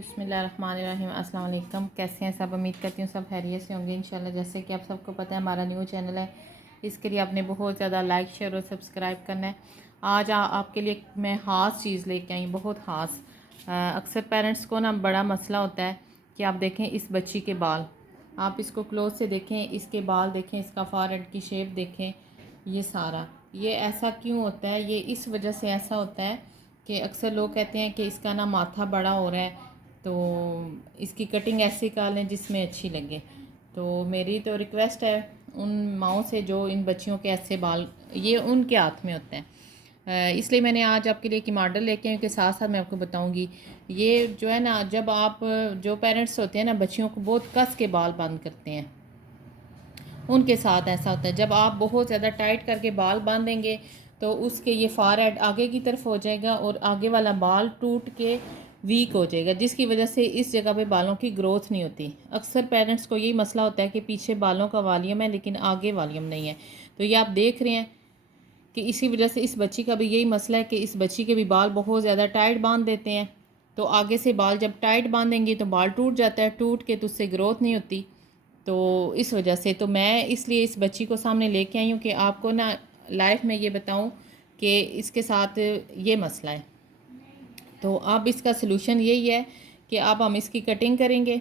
बिस्मिल्लाहिर्रहमानिर्रहीम। अस्सलाम वालेकुम। कैसे हैं सब? उम्मीद करती हूँ सब खैरियत से होंगे इंशाल्लाह। जैसे कि आप सबको पता है हमारा न्यू चैनल है, इसके लिए आपने बहुत ज़्यादा लाइक शेयर और सब्सक्राइब करना है। आज आपके लिए मैं ख़ास चीज़ लेके आई, बहुत ख़ास। अक्सर पेरेंट्स को ना बड़ा मसला होता है कि आप देखें इस बच्ची के बाल, आप इसको क्लोज से देखें, इसके बाल देखें, इसका फॉरहेड की शेप देखें, ये सारा ये ऐसा क्यों होता है? ये इस वजह से ऐसा होता है कि अक्सर लोग कहते हैं कि इसका ना माथा बड़ा हो रहा है, तो इसकी कटिंग ऐसी कर लें जिसमें अच्छी लगे। तो मेरी तो रिक्वेस्ट है उन माओं से जो इन बच्चियों के ऐसे बाल, ये उनके हाथ में होते हैं। इसलिए मैंने आज आपके लिए एक मॉडल लेके आई, के साथ साथ मैं आपको बताऊंगी। ये जो है ना, जब आप जो पेरेंट्स होते हैं ना बच्चियों को बहुत कस के बाल बंद करते हैं, उनके साथ ऐसा होता है। जब आप बहुत ज़्यादा टाइट करके बाल बांधेंगे तो उसके ये फारहेड आगे की तरफ हो जाएगा और आगे वाला बाल टूट के वीक हो जाएगा, जिसकी वजह से इस जगह पे बालों की ग्रोथ नहीं होती। अक्सर पेरेंट्स को यही मसला होता है कि पीछे बालों का वॉल्यूम है लेकिन आगे वॉल्यूम नहीं है। तो ये आप देख रहे हैं कि इसी वजह से इस बच्ची का भी यही मसला है कि इस बच्ची के भी बाल बहुत ज़्यादा टाइट बांध देते हैं। तो आगे से बाल जब टाइट बांधेंगे तो बाल टूट जाता है, टूट के तो उससे ग्रोथ नहीं होती। तो इस वजह से तो मैं इसलिए इस बच्ची को सामने लेके आई हूँ कि आपको ना लाइफ में ये बताऊँ कि इसके साथ ये मसला है। तो अब इसका सलूशन यही है कि अब हम इसकी कटिंग करेंगे।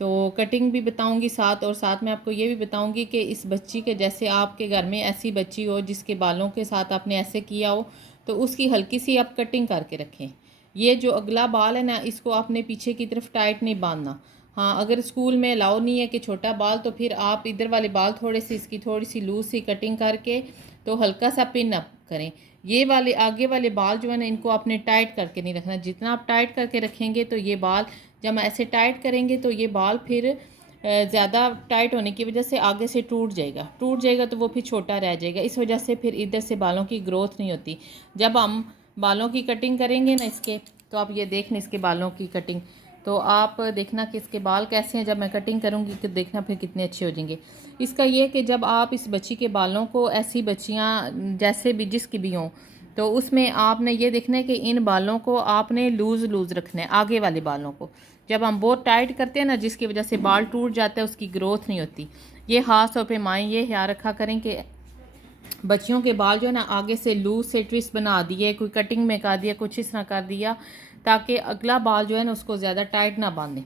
तो कटिंग भी बताऊंगी साथ, और साथ में आपको ये भी बताऊंगी कि इस बच्ची के जैसे आपके घर में ऐसी बच्ची हो जिसके बालों के साथ आपने ऐसे किया हो, तो उसकी हल्की सी आप कटिंग करके रखें। ये जो अगला बाल है ना, इसको आपने पीछे की तरफ टाइट नहीं बांधना। हाँ, अगर स्कूल में अलाउ नहीं है कि छोटा बाल, तो फिर आप इधर वाले बाल थोड़े से इसकी थोड़ी सी लूज सी कटिंग करके तो हल्का सा पिन अप करें। ये वाले आगे वाले बाल जो है ना, इनको आपने टाइट करके नहीं रखना। जितना आप टाइट करके रखेंगे तो ये बाल, जब हम ऐसे टाइट करेंगे तो ये बाल फिर ज़्यादा टाइट होने की वजह से आगे से टूट जाएगा तो वो फिर छोटा रह जाएगा। इस वजह से फिर इधर से बालों की ग्रोथ नहीं होती। जब हम बालों की कटिंग करेंगे ना इसके, तो आप ये देखना इसके बालों की कटिंग, तो आप देखना कि इसके बाल कैसे हैं। जब मैं कटिंग करूँगी तो देखना फिर कितने अच्छे हो जाएंगे। इसका ये कि जब आप इस बच्ची के बालों को, ऐसी बच्चियाँ जैसे भी जिसकी भी हों, तो उसमें आपने ये देखना है कि इन बालों को आपने लूज़ रखना है, आगे वाले बालों को। जब हम बहुत टाइट करते हैं ना, जिसकी वजह से बाल टूट जाता है, उसकी ग्रोथ नहीं होती। ये ख़ास तौर पे माएँ ये ख्याल रखा करें कि बच्चियों के बाल जो है ना, आगे से लूज से ट्विस्ट बना दिए, कोई कटिंग में कर दिया, कुछ इस तरह कर दिया, ताकि अगला बाल जो है ना उसको ज़्यादा टाइट ना बांधे।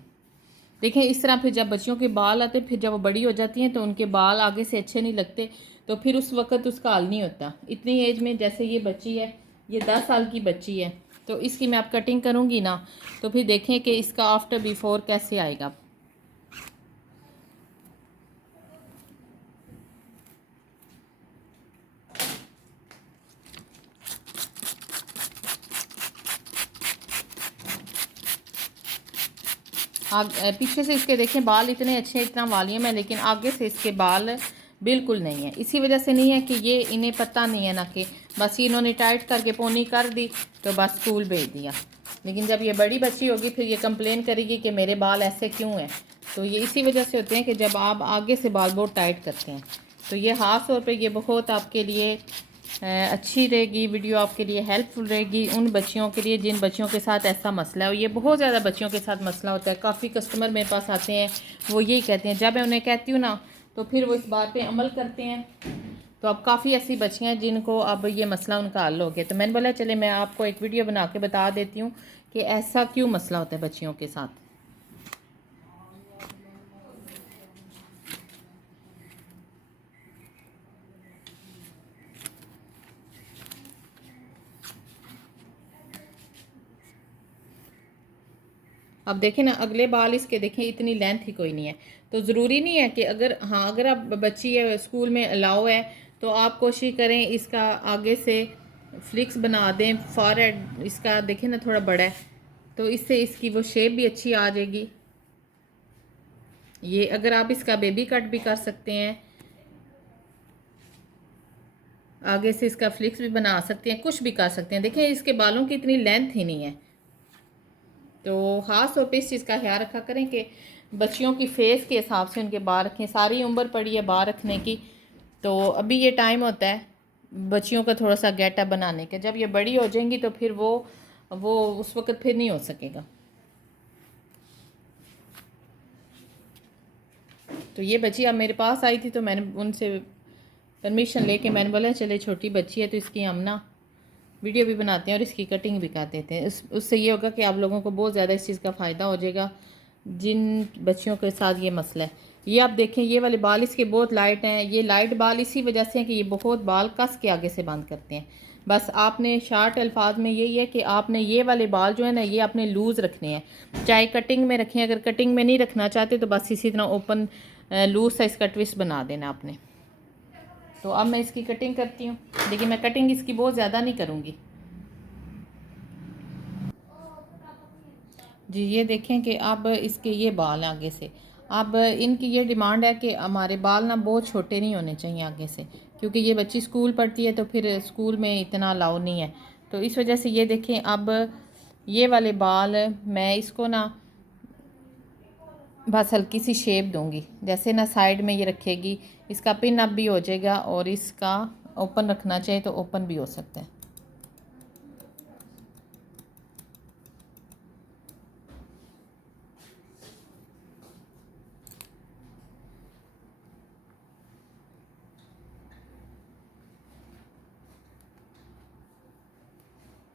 देखें इस तरह फिर जब बच्चियों के बाल आते, फिर जब वो बड़ी हो जाती हैं तो उनके बाल आगे से अच्छे नहीं लगते, तो फिर उस वक़्त उसका हल नहीं होता। इतनी एज में जैसे ये बच्ची है, ये 10 साल की बच्ची है, तो इसकी मैं आप कटिंग करूँगी ना, तो फिर देखें कि इसका आफ्टर बिफोर कैसे आएगा। पीछे से इसके देखें बाल इतने अच्छे, इतना वॉल्यूम है, लेकिन आगे से इसके बाल बिल्कुल नहीं है। इसी वजह से नहीं है कि ये इन्हें पता नहीं है ना, कि बस ये इन्होंने टाइट करके पोनी कर दी तो बस स्कूल भेज दिया। लेकिन जब ये बड़ी बच्ची होगी फिर ये कंप्लेन करेगी कि मेरे बाल ऐसे क्यों हैं। तो ये इसी वजह से होते हैं कि जब आप आगे से बाल बहुत टाइट करते हैं। तो ये ख़ास तौर पर ये बहुत आपके लिए अच्छी रहेगी वीडियो, आपके लिए हेल्पफुल रहेगी उन बच्चियों के लिए जिन बच्चियों के साथ ऐसा मसला है। और ये बहुत ज़्यादा बच्चियों के साथ मसला होता है। काफ़ी कस्टमर मेरे पास आते हैं, वो यही कहते हैं, जब मैं उन्हें कहती हूँ ना तो फिर वो इस बात पे अमल करते हैं। तो अब काफ़ी ऐसी बच्चियाँ हैं जिनको अब ये मसला उनका हल हो गया। तो मैंने बोला चले मैं आपको एक वीडियो बना के बता देती हूँ कि ऐसा क्यों मसला होता है बच्चियों के साथ। अब देखें ना, अगले बाल इसके देखें इतनी लेंथ ही कोई नहीं है। तो ज़रूरी नहीं है कि अगर, हाँ, अगर आप बच्ची है स्कूल में अलाउ है तो आप कोशिश करें इसका आगे से फ्लिक्स बना दें। फॉरहेड इसका देखें ना थोड़ा बड़ा है, तो इससे इसकी वो शेप भी अच्छी आ जाएगी। ये अगर आप इसका बेबी कट भी कर सकते हैं, आगे से इसका फ्लिक्स भी बना सकते हैं, कुछ भी कर सकते हैं। देखें इसके बालों की इतनी लेंथ ही नहीं है। तो ख़ास तौर पे इस चीज़ का ख्याल रखा करें कि बच्चियों की फेस के हिसाब से उनके बाल रखें। सारी उम्र पड़ी है बाल रखने की, तो अभी ये टाइम होता है बच्चियों का थोड़ा सा गेटअप बनाने का। जब ये बड़ी हो जाएंगी तो फिर वो उस वक़्त फिर नहीं हो सकेगा। तो ये बच्ची अब मेरे पास आई थी तो मैंने उनसे परमिशन लेके मैंने बोला चले छोटी बच्ची है तो इसकी हम ना वीडियो भी बनाते हैं और इसकी कटिंग भी कर देते हैं। उससे ये होगा कि आप लोगों को बहुत ज़्यादा इस चीज़ का फ़ायदा हो जाएगा जिन बच्चियों के साथ ये मसला है। ये आप देखें ये वाले बाल इसके बहुत लाइट हैं। ये लाइट बाल इसी वजह से हैं कि ये बहुत बाल कस के आगे से बंद करते हैं। बस आपने शार्ट अल्फाज में यही है कि आपने ये वाले बाल जो है ना ये आपने लूज़ रखने हैं, चाहे कटिंग में रखें। अगर कटिंग में नहीं रखना चाहते तो बस इसी तरह ओपन लूज़ सा इसका ट्विस्ट बना देना आपने। तो अब मैं इसकी कटिंग करती हूँ। देखिए मैं कटिंग इसकी बहुत ज़्यादा नहीं करूँगी जी। ये देखें कि अब इसके ये बाल आगे से, अब इनकी ये डिमांड है कि हमारे बाल ना बहुत छोटे नहीं होने चाहिए आगे से, क्योंकि ये बच्ची स्कूल पढ़ती है तो फिर स्कूल में इतना अलाउ नहीं है। तो इस वजह से ये देखें अब ये वाले बाल मैं इसको ना बस हल्की सी शेप दूंगी, जैसे ना साइड में ये रखेगी। इसका पिन अप भी हो जाएगा और इसका ओपन रखना चाहिए तो ओपन भी हो सकता है।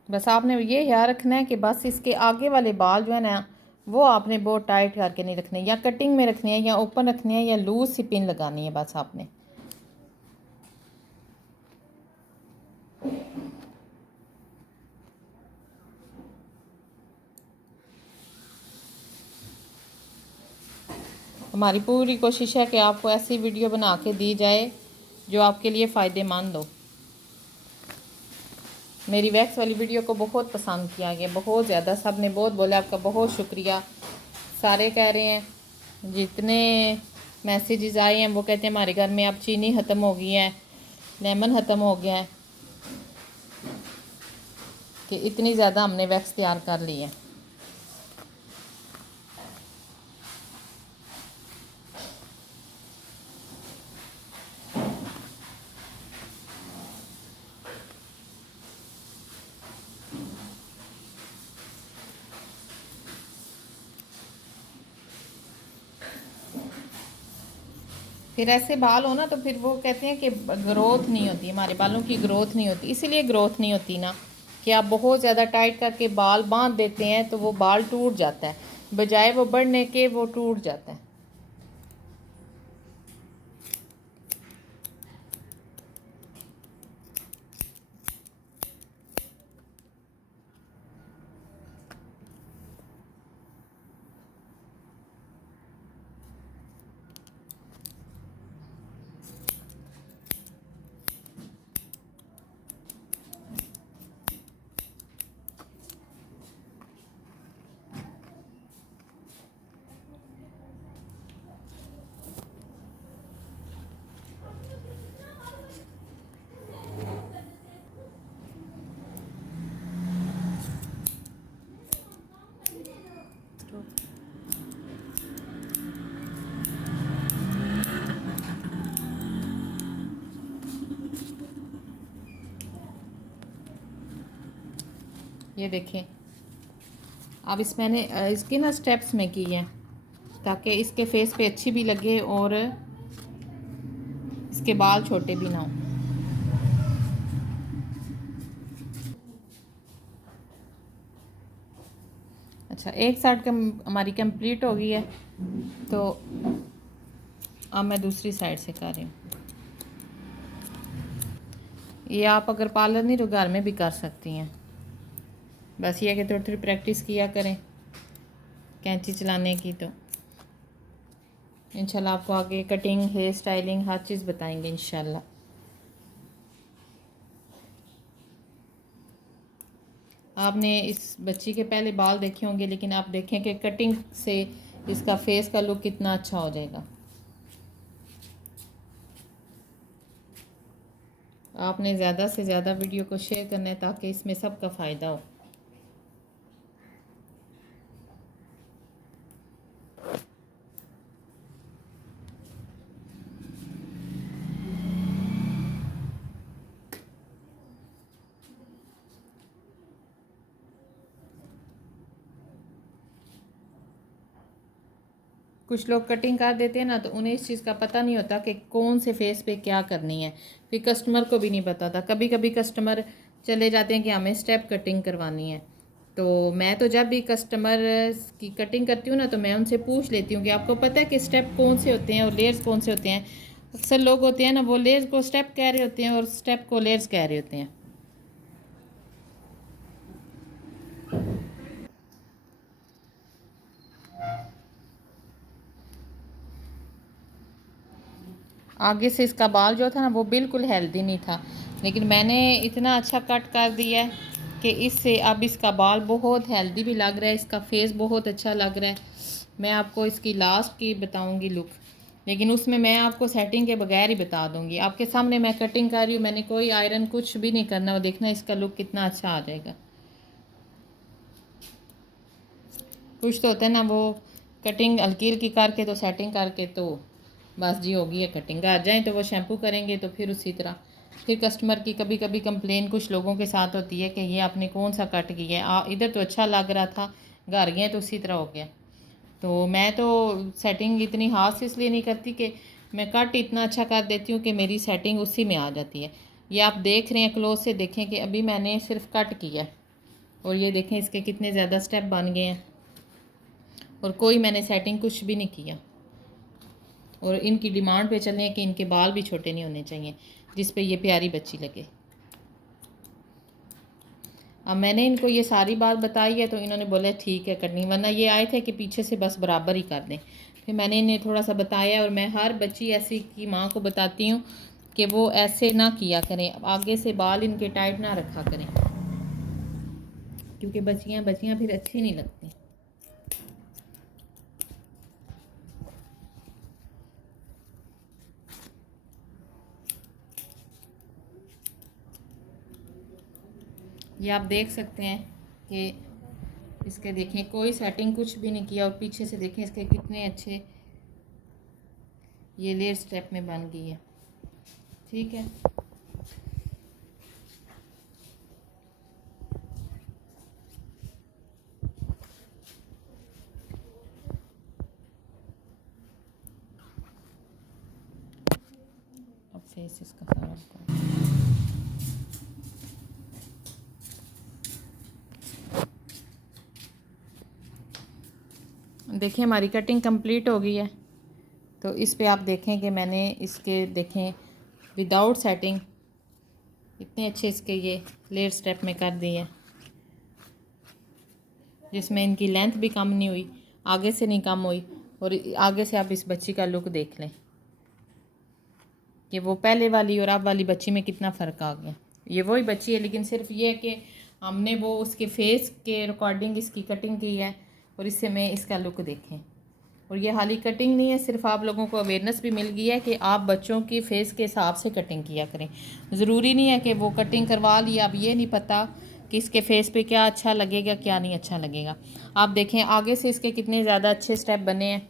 बस आपने ये याद रखना है कि बस इसके आगे वाले बाल जो है ना वो आपने बहुत टाइट करके नहीं रखने, या कटिंग में रखनी है या ओपन रखनी है या लूज सी पिन लगानी है बस आपने। हमारी पूरी कोशिश है कि आपको ऐसी वीडियो बना के दी जाए जो आपके लिए फ़ायदेमंद हो। मेरी वैक्स वाली वीडियो को बहुत पसंद किया गया, बहुत ज़्यादा, सब ने बहुत बोला, आपका बहुत शुक्रिया। सारे कह रहे हैं, जितने मैसेजेस आए हैं वो कहते हैं हमारे घर में अब चीनी ख़त्म हो गई है, लेमन ख़त्म हो गया है, कि इतनी ज़्यादा हमने वैक्स तैयार कर ली है। फिर ऐसे बाल हो ना तो फिर वो कहते हैं कि ग्रोथ नहीं होती, हमारे बालों की ग्रोथ नहीं होती। इसीलिए ग्रोथ नहीं होती ना कि आप बहुत ज़्यादा टाइट करके बाल बांध देते हैं तो वो बाल टूट जाता है, बजाय वो बढ़ने के वो टूट जाता है। ये देखें अब इस मैंने इसके ना स्टेप्स में की है ताकि इसके फेस पे अच्छी भी लगे और इसके बाल छोटे भी ना हो। अच्छा, एक साइड हमारी कंप्लीट हो गई है तो अब मैं दूसरी साइड से कर रही हूँ। ये आप अगर पार्लर नहीं तो घर में भी कर सकती हैं। बस ये है कि थोड़ी थोड़ी प्रैक्टिस किया करें कैंची चलाने की, तो इंशाल्लाह आपको आगे कटिंग, हेयर स्टाइलिंग हर चीज़ बताएंगे इंशाल्लाह। आपने इस बच्ची के पहले बाल देखे होंगे, लेकिन आप देखें कि कटिंग से इसका फेस का लुक कितना अच्छा हो जाएगा। आपने ज़्यादा से ज़्यादा वीडियो को शेयर करना है ताकि इसमें सबका फ़ायदा हो। कुछ लोग कटिंग कर देते हैं ना, तो उन्हें इस चीज़ का पता नहीं होता कि कौन से फेस पे क्या करनी है। फिर कस्टमर को भी नहीं पता था। कभी कभी कस्टमर चले जाते हैं कि हमें स्टेप कटिंग करवानी है, तो मैं तो जब भी कस्टमर की कटिंग करती हूँ ना, तो मैं उनसे पूछ लेती हूँ कि आपको पता है कि स्टेप कौन से होते हैं और लेयर्स कौन से होते हैं। अक्सर लोग होते हैं ना, वो लेयर्स को स्टेप कह रहे होते हैं और स्टेप को लेयर्स कह रहे होते हैं। आगे से इसका बाल जो था ना, वो बिल्कुल हेल्दी नहीं था, लेकिन मैंने इतना अच्छा कट कर दिया है कि इससे अब इसका बाल बहुत हेल्दी भी लग रहा है, इसका फेस बहुत अच्छा लग रहा है। मैं आपको इसकी लास्ट की बताऊंगी लुक, लेकिन उसमें मैं आपको सेटिंग के बगैर ही बता दूंगी। आपके सामने मैं कटिंग कर रही हूँ, मैंने कोई आयरन कुछ भी नहीं करना। वो देखना इसका लुक कितना अच्छा आ जाएगा। कुछ तो होता है ना, वो कटिंग हल्की हल्की करके तो सेटिंग करके तो बस जी होगी है कटिंग। आ जाए तो वो शैम्पू करेंगे तो फिर उसी तरह। फिर कस्टमर की कभी कभी कंप्लेन कुछ लोगों के साथ होती है कि ये आपने कौन सा कट किया है, इधर तो अच्छा लग रहा था, घर गए तो उसी तरह हो गया। तो मैं तो सेटिंग इतनी हाथ से इसलिए नहीं करती कि मैं कट इतना अच्छा कर देती हूँ कि मेरी सेटिंग उसी में आ जाती है। ये आप देख रहे हैं, क्लोज से देखें कि अभी मैंने सिर्फ कट किया है, और ये देखें इसके कितने ज़्यादा स्टेप बन गए हैं, और कोई मैंने सेटिंग कुछ भी नहीं किया। और इनकी डिमांड पे चलने कि इनके बाल भी छोटे नहीं होने चाहिए, जिस पे ये प्यारी बच्ची लगे। अब मैंने इनको ये सारी बात बताई है तो इन्होंने बोला ठीक है करनी, वरना ये आए थे कि पीछे से बस बराबर ही कर दें। फिर मैंने इन्हें थोड़ा सा बताया, और मैं हर बच्ची ऐसी की माँ को बताती हूँ कि वो ऐसे ना किया करें, आगे से बाल इनके टाइट ना रखा करें, क्योंकि बच्चियाँ बच्चियाँ फिर अच्छी नहीं लगती। ये आप देख सकते हैं कि इसके देखें कोई सेटिंग कुछ भी नहीं किया, और पीछे से देखें इसके कितने अच्छे ये लेयर स्टेप में बन गई है। ठीक है, अब फेस इसका सारा देखिए हमारी कटिंग कंप्लीट हो गई है। तो इस पे आप देखें कि मैंने इसके देखें विदाउट सेटिंग इतने अच्छे इसके ये लेयर स्टेप में कर दिए, जिसमें इनकी लेंथ भी कम नहीं हुई, आगे से नहीं कम हुई। और आगे से आप इस बच्ची का लुक देख लें कि वो पहले वाली और अब वाली बच्ची में कितना फ़र्क आ गया। ये वही बच्ची है, लेकिन सिर्फ ये है कि हमने वो उसके फेस के अकॉर्डिंग इसकी कटिंग की है, और इससे में इसका लुक देखें। और ये हाली कटिंग नहीं है, सिर्फ आप लोगों को अवेयरनेस भी मिल गई है कि आप बच्चों की फ़ेस के हिसाब से कटिंग किया करें। ज़रूरी नहीं है कि वो कटिंग करवा लिया, अब ये नहीं पता कि इसके फेस पे क्या अच्छा लगेगा क्या नहीं अच्छा लगेगा। आप देखें आगे से इसके कितने ज़्यादा अच्छे स्टेप बने हैं,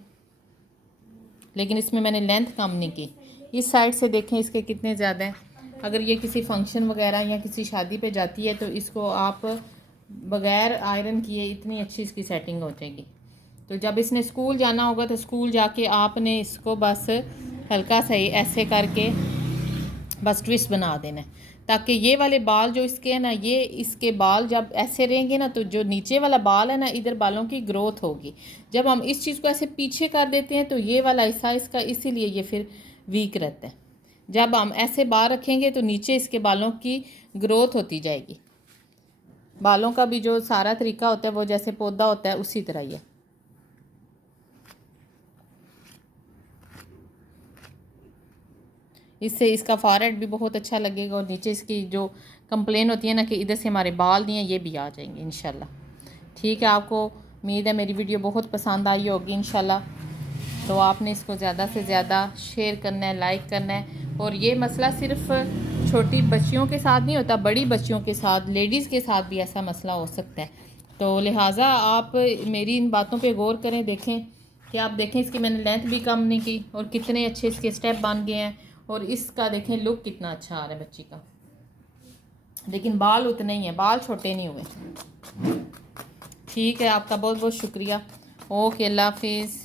लेकिन इसमें मैंने लेंथ कम नहीं की। इस साइड से देखें इसके कितने ज़्यादा हैं। अगर ये किसी फंक्शन वगैरह या किसी शादी पे जाती है तो इसको आप बग़ैर आयरन किए इतनी अच्छी इसकी सेटिंग हो जाएगी। तो जब इसने स्कूल जाना होगा तो स्कूल जाके आपने इसको बस हल्का सा ही ऐसे करके बस ट्विस्ट बना देना है, ताकि ये वाले बाल जो इसके हैं ना, ये इसके बाल जब ऐसे रहेंगे ना, तो जो नीचे वाला बाल है ना, इधर बालों की ग्रोथ होगी। जब हम इस चीज़ को ऐसे पीछे कर देते हैं तो ये वाला हिस्सा इसका इसीलिए ये फिर वीक रहता है। जब हम ऐसे बाल रखेंगे तो नीचे इसके बालों की ग्रोथ होती जाएगी। बालों का भी जो सारा तरीका होता है वो जैसे पौधा होता है उसी तरह ही है। इससे इसका फॉरहेड भी बहुत अच्छा लगेगा, और नीचे इसकी जो कंप्लेन होती है ना कि इधर से हमारे बाल नहीं है, ये भी आ जाएंगे इंशाल्लाह। ठीक है, आपको उम्मीद है मेरी वीडियो बहुत पसंद आई होगी इंशाल्लाह। तो आपने इसको ज़्यादा से ज़्यादा शेयर करना है, लाइक करना है। और ये मसला सिर्फ छोटी बच्चियों के साथ नहीं होता, बड़ी बच्चियों के साथ, लेडीज़ के साथ भी ऐसा मसला हो सकता है। तो लिहाजा आप मेरी इन बातों पे गौर करें, देखें कि आप देखें इसकी मैंने लेंथ भी कम नहीं की, और कितने अच्छे इसके स्टेप बन गए हैं। और इसका देखें लुक कितना अच्छा आ रहा है बच्ची का, लेकिन बाल उतने ही हैं, बाल छोटे नहीं हुए। ठीक है, आपका बहुत बहुत शुक्रिया। ओके, अल्लाह हाफिज़।